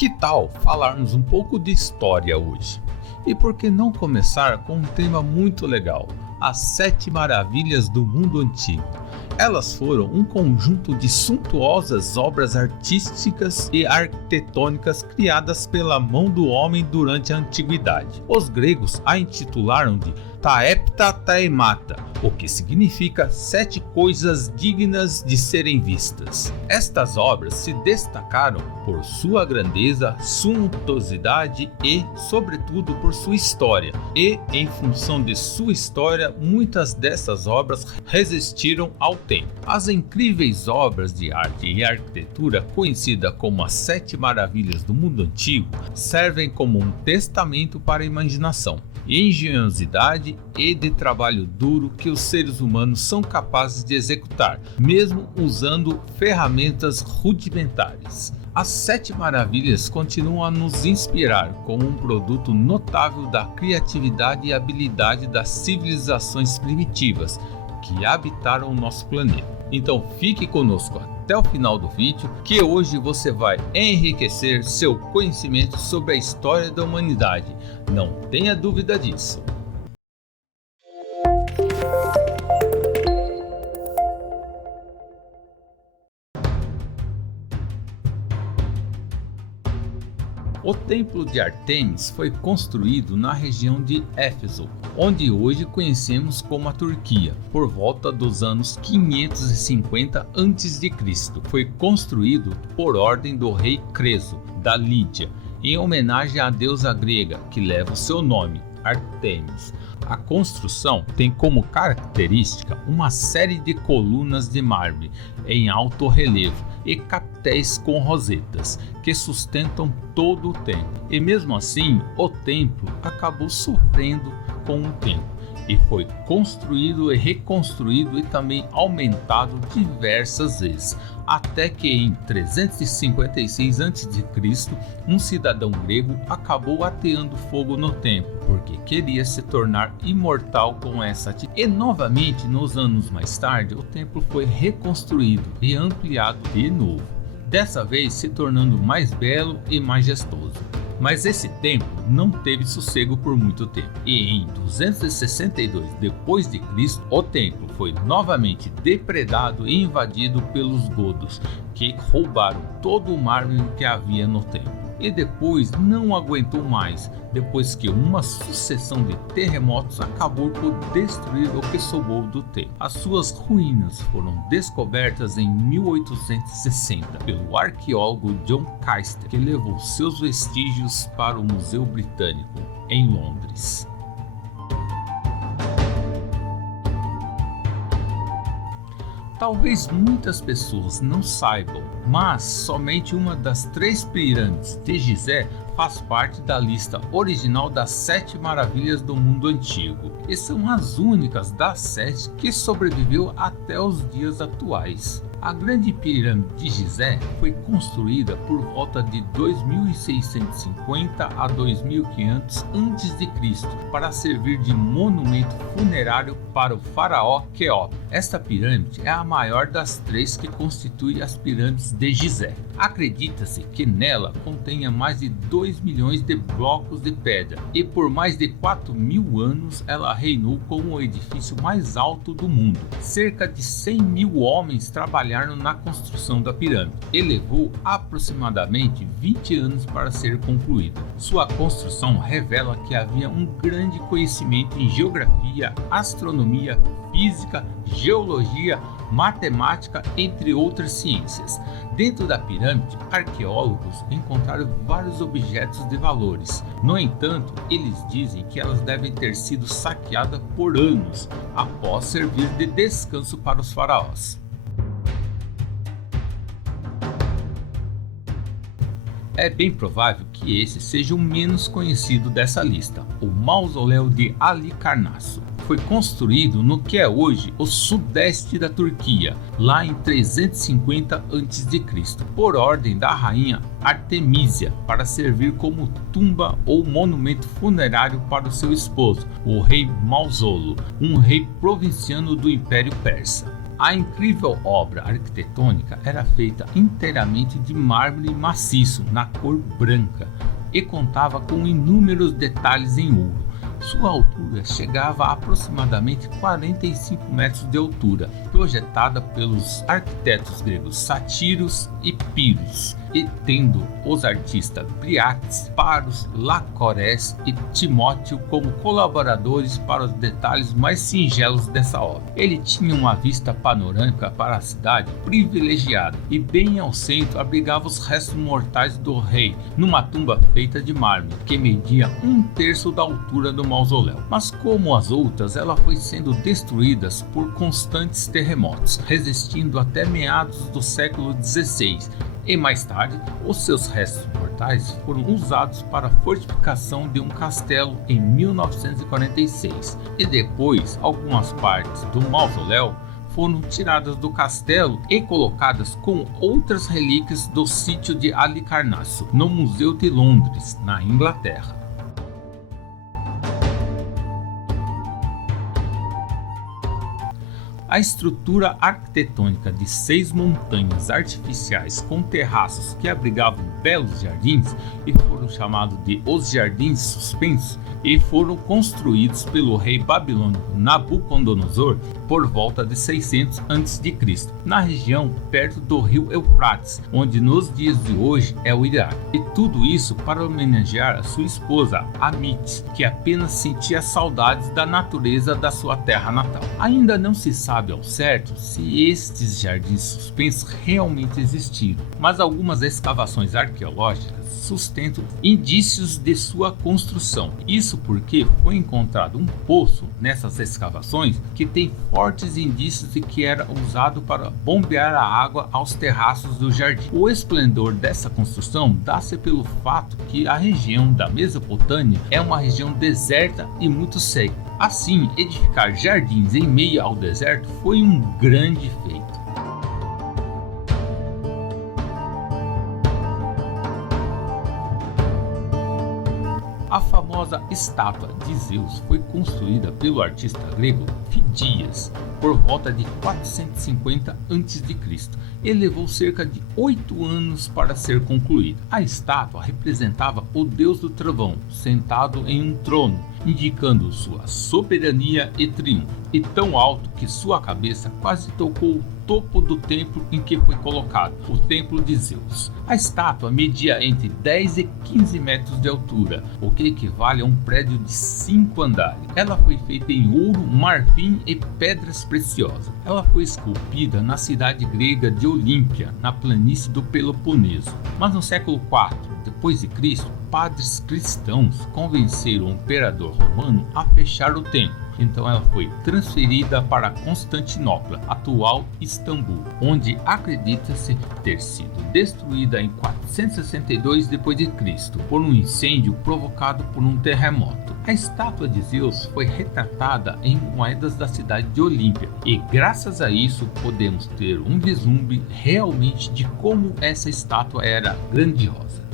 Que tal falarmos um pouco de história hoje? E por que não começar com um tema muito legal, as 7 maravilhas do mundo antigo? Elas foram um conjunto de suntuosas obras artísticas e arquitetônicas criadas pela mão do homem durante a antiguidade. Os gregos a intitularam de Taepta Taemata, o que significa 7 coisas dignas de serem vistas. Estas obras se destacaram por sua grandeza, suntuosidade e, sobretudo, por sua história. E, em função de sua história, muitas dessas obras resistiram ao tempo. As incríveis obras de arte e arquitetura, conhecidas como as 7 maravilhas do mundo antigo, servem como um testamento para a imaginação, engenhosidade e de trabalho duro que os seres humanos são capazes de executar, mesmo usando ferramentas rudimentares. As 7 maravilhas continuam a nos inspirar como um produto notável da criatividade e habilidade das civilizações primitivas que habitaram o nosso planeta. Então fique conosco até o final do vídeo, que hoje você vai enriquecer seu conhecimento sobre a história da humanidade. Não tenha dúvida disso. O Templo de Ártemis foi construído na região de Éfeso, onde hoje conhecemos como a Turquia, por volta dos anos 550 a.C. Foi construído por ordem do rei Creso, da Lídia, em homenagem à deusa grega que leva o seu nome, Ártemis. A construção tem como característica uma série de colunas de mármore em alto relevo e capitéis com rosetas que sustentam todo o templo. E mesmo assim, o templo acabou sofrendo com o tempo e foi construído e reconstruído e também aumentado diversas vezes, até que em 356 a.C. um cidadão grego acabou ateando fogo no templo, porque queria se tornar imortal com essa atitude. E novamente, nos anos mais tarde, o templo foi reconstruído e ampliado de novo, dessa vez se tornando mais belo e majestoso. Mas esse templo não teve sossego por muito tempo, e em 262 d.C., o templo foi novamente depredado e invadido pelos godos, que roubaram todo o mármore que havia no templo. E depois não aguentou mais, depois que uma sucessão de terremotos acabou por destruir o que sobrou do templo. As suas ruínas foram descobertas em 1860 pelo arqueólogo John Keister, que levou seus vestígios para o Museu Britânico, em Londres. Talvez muitas pessoas não saibam, mas somente uma das 3 pirâmides de Gizé faz parte da lista original das 7 maravilhas do mundo antigo, e são as únicas das 7 que sobreviveu até os dias atuais. A Grande Pirâmide de Gizé foi construída por volta de 2650 a 2500 a.C. para servir de monumento funerário para o faraó Queops. Esta pirâmide é a maior das 3 que constituem as pirâmides de Gizé. Acredita-se que nela contenha mais de 2 milhões de blocos de pedra, e por mais de 4.000 anos ela reinou como o edifício mais alto do mundo. Cerca de 100.000 homens trabalharam na construção da pirâmide e levou aproximadamente 20 anos para ser concluída. Sua construção revela que havia um grande conhecimento em geografia, astronomia, física, geologia, matemática, entre outras ciências. Dentro da pirâmide, arqueólogos encontraram vários objetos de valores. No entanto, eles dizem que elas devem ter sido saqueadas por anos após servir de descanso para os faraós. É bem provável que esse seja o menos conhecido dessa lista, o Mausoléu de Halicarnasso. Foi construído no que é hoje o sudeste da Turquia, lá em 350 a.C., por ordem da rainha Artemísia, para servir como tumba ou monumento funerário para o seu esposo, o rei Mausolo, um rei provinciano do Império Persa. A incrível obra arquitetônica era feita inteiramente de mármore maciço na cor branca e contava com inúmeros detalhes em ouro. Sua altura chegava a aproximadamente 45 metros de altura, projetada pelos arquitetos gregos Satírios e Pírios, e tendo os artistas Briates, Paros, Lacórés e Timóteo como colaboradores para os detalhes mais singelos dessa obra. Ele tinha uma vista panorâmica para a cidade privilegiada e bem ao centro abrigava os restos mortais do rei, numa tumba feita de mármore, que media 1/3 da altura do mausoléu. Mas como as outras, ela foi sendo destruída por constantes terremotos, resistindo até meados do século XVI. E mais tarde, os seus restos mortais foram usados para a fortificação de um castelo em 1946. E depois, algumas partes do mausoléu foram tiradas do castelo e colocadas com outras relíquias do sítio de Halicarnasso, no Museu de Londres, na Inglaterra. A estrutura arquitetônica de 6 montanhas artificiais com terraços que abrigavam belos jardins e foram chamados de Os Jardins Suspensos e foram construídos pelo rei babilônico Nabucodonosor por volta de 600 a.C., na região perto do rio Eufrates, onde nos dias de hoje é o Iraque. E tudo isso para homenagear a sua esposa, Amit, que apenas sentia saudades da natureza da sua terra natal. Ainda não se sabe ao certo se estes jardins suspensos realmente existiram, mas algumas escavações arqueológicas sustentam indícios de sua construção. Isso porque foi encontrado um poço nessas escavações que tem fortes indícios de que era usado para bombear a água aos terraços do jardim. O esplendor dessa construção dá-se pelo fato que a região da Mesopotâmia é uma região deserta e muito seca. Assim, edificar jardins em meio ao deserto foi um grande feito. A famosa estátua de Zeus foi construída pelo artista grego Fidias por volta de 450 a.C. e levou cerca de 8 anos para ser concluída. A estátua representava o deus do trovão sentado em um trono, indicando sua soberania e triunfo, e tão alto que sua cabeça quase tocou o topo do templo em que foi colocado, o Templo de Zeus. A estátua media entre 10 e 15 metros de altura, o que equivale a um prédio de 5 andares. Ela foi feita em ouro, marfim e pedras preciosas. Ela foi esculpida na cidade grega de Olímpia, na planície do Peloponeso. Mas no século IV depois de Cristo, padres cristãos convenceram o imperador romano a fechar o templo. Então ela foi transferida para Constantinopla, atual Istambul, onde acredita-se ter sido destruída em 462 d.C. por um incêndio provocado por um terremoto. A estátua de Zeus foi retratada em moedas da cidade de Olímpia e graças a isso podemos ter um vislumbre realmente de como essa estátua era grandiosa.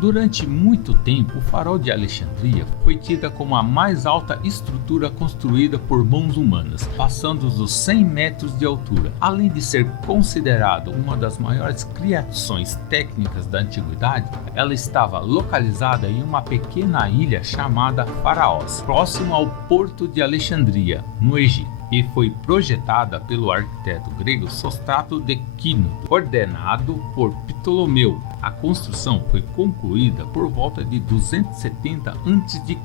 Durante muito tempo, o Farol de Alexandria foi tida como a mais alta estrutura construída por mãos humanas, passando dos 100 metros de altura. Além de ser considerado uma das maiores criações técnicas da antiguidade, ela estava localizada em uma pequena ilha chamada Faraós, próximo ao porto de Alexandria, no Egito, e foi projetada pelo arquiteto grego Sóstrato de Quínoto, coordenado por Ptolomeu. A construção foi concluída por volta de 270 a.C.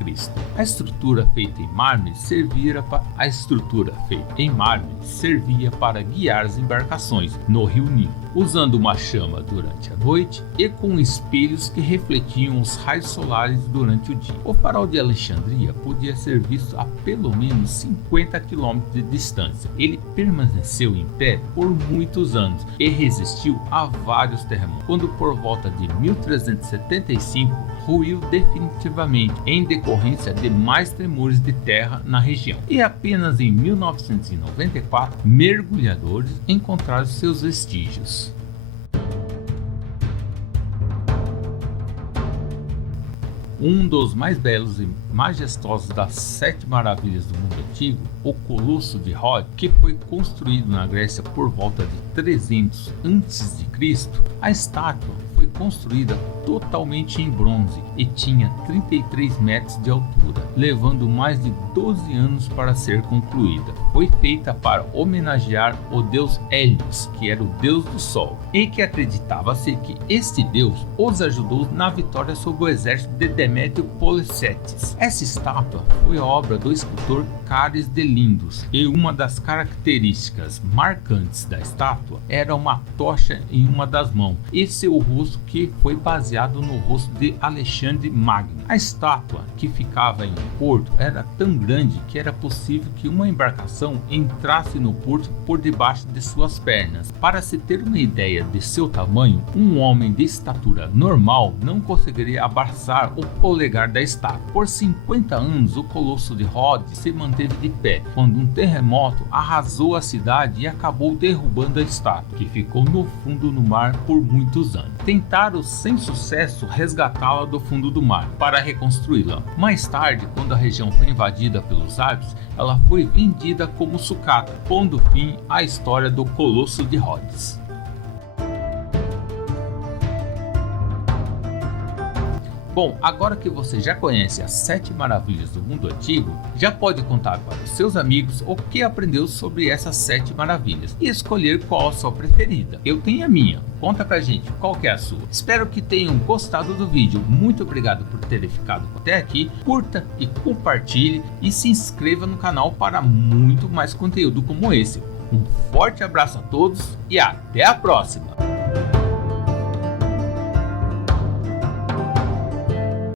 A estrutura feita em mármore servia para guiar as embarcações no rio Nilo, usando uma chama durante a noite e com espelhos que refletiam os raios solares durante o dia. O Farol de Alexandria podia ser visto a pelo menos 50 km de distância. Ele permaneceu em pé por muitos anos e resistiu a vários terremotos. Quando por volta de 1375 ruiu definitivamente em decorrência de mais tremores de terra na região. E apenas em 1994 mergulhadores encontraram seus vestígios. Um dos mais belos e majestosos das 7 maravilhas do mundo antigo, o Colosso de Rhodes, que foi construído na Grécia por volta de 300 a.C., a estátua foi construída totalmente em bronze e tinha 33 metros de altura, levando mais de 12 anos para ser concluída. Foi feita para homenagear o deus Hélios, que era o deus do sol, e que acreditava-se que este deus os ajudou na vitória sobre o exército de Demétrio Policetes. Essa estátua foi obra do escultor Caris de Lindos, e uma das características marcantes da estátua era uma tocha em uma das mãos e seu rosto, que foi baseado no rosto de Alexandre Magno. A estátua, que ficava em porto, era tão grande que era possível que uma embarcação entrasse no porto por debaixo de suas pernas. Para se ter uma ideia de seu tamanho, um homem de estatura normal não conseguiria abraçar o polegar da estátua. Por 50 anos, o Colosso de Rhodes se manteve de pé, quando um terremoto arrasou a cidade e acabou derrubando a estátua, que ficou no fundo do mar por muitos anos. Tentaram sem sucesso resgatá-la do fundo do mar para reconstruí-la. Mais tarde, quando a região foi invadida pelos árabes, ela foi vendida como sucata, pondo fim à história do Colosso de Rhodes. Bom, agora que você já conhece as 7 maravilhas do mundo antigo, já pode contar para os seus amigos o que aprendeu sobre essas 7 maravilhas e escolher qual a sua preferida. Eu tenho a minha, conta pra gente qual que é a sua. Espero que tenham gostado do vídeo, muito obrigado por terem ficado até aqui, curta e compartilhe e se inscreva no canal para muito mais conteúdo como esse. Um forte abraço a todos e até a próxima!